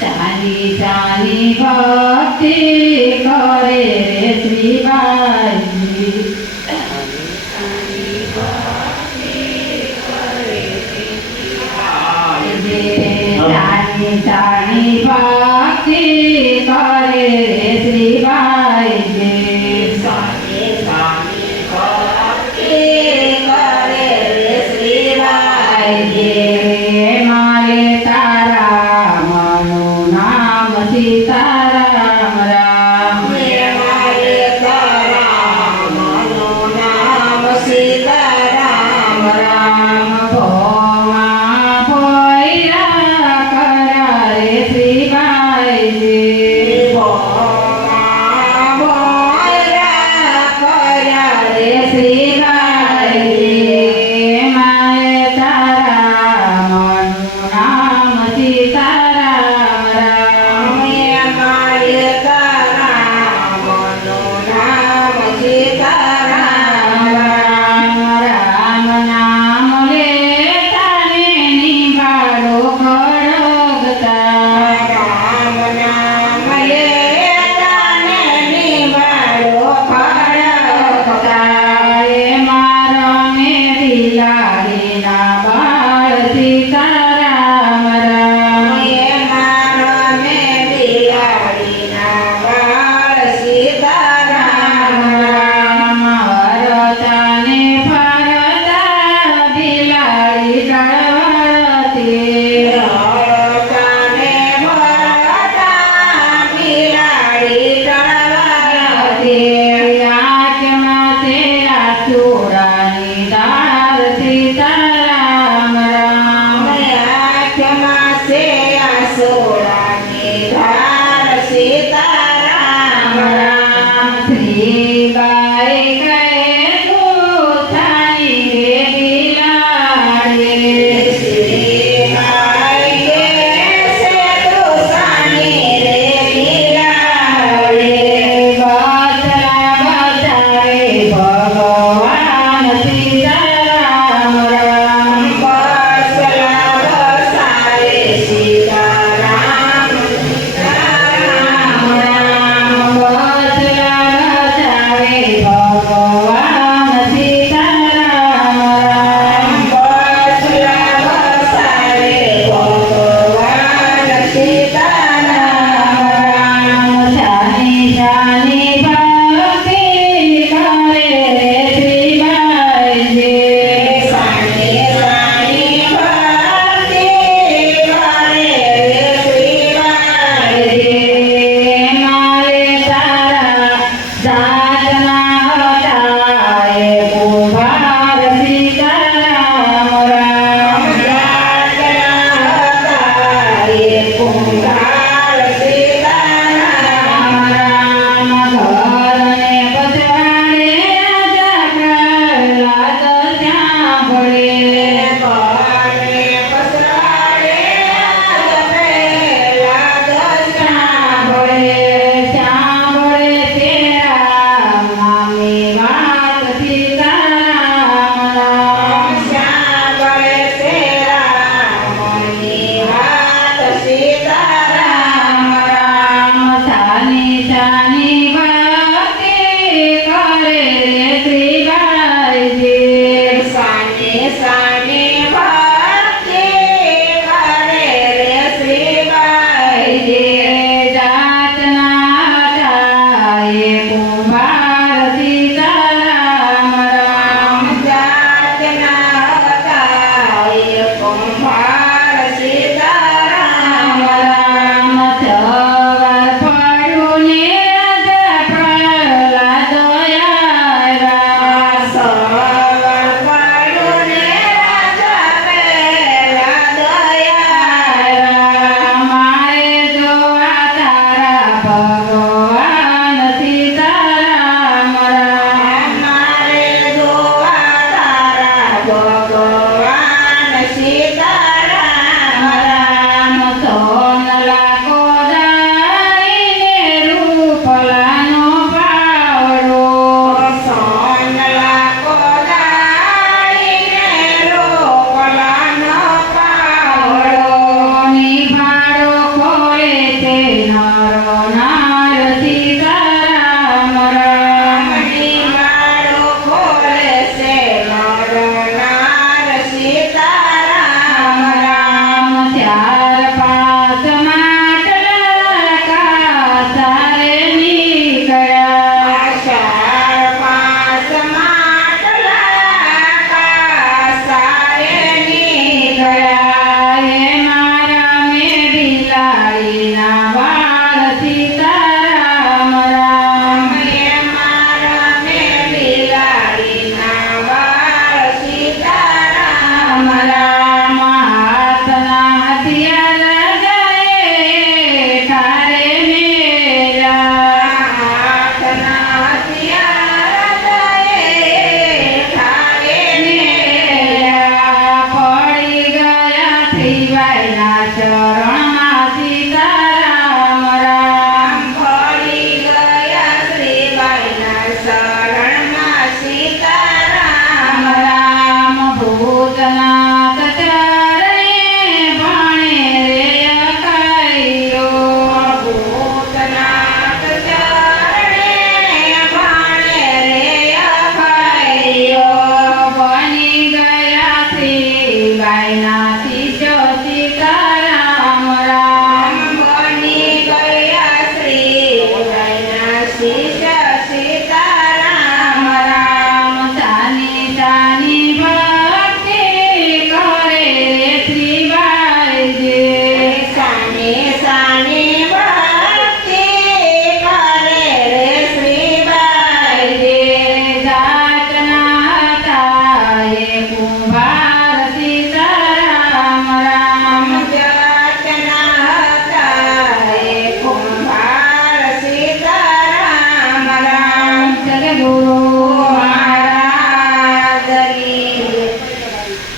ચાલી ચાલી ભક્તિ કરે રે શ્રીબાઈજી ચાલી ચાલી ભક્તિ કરે રે શ્રીબાઈજી મારે તારા મનું નામ સીતારામ રામ મારે તારા મનું નામ સીતારામ રામ ભોમા ભોયરા કરા રે શ્રીબાઈજી ભોયરા કર્યા રે શ્રીબાઈજી મારે તારા મનું નામ સીતારામ રામ મારે તારા મનું નામ સીતારામ રામ રામ નામ લેતાને નિભાડો ખડગતા રામ નામ લેતાને નિભાડો ખડગતા એ મારા ને બિલાડીના બાળ સીતારામ રામ મારો ને બિલાડીના બાળ સીતારામ રામ હરતાને ફરતા બિલાડી ટળવળતી રડતાને ભરતા બિલાડી ટળવળતી આંખમાં તે આસુડાની ધાર સીતારામ રામ આંખમાં છે આસોડાની ધાર સીતારામ રામ શ્રીબાઈ કહે દૂધાની રે બિલાડી શ્રીબાઈ હથિયાર ગયે તારે મેરા હાથના હથિયાર ગયે ઠારે મેરા. પડી ગયા થી વાયના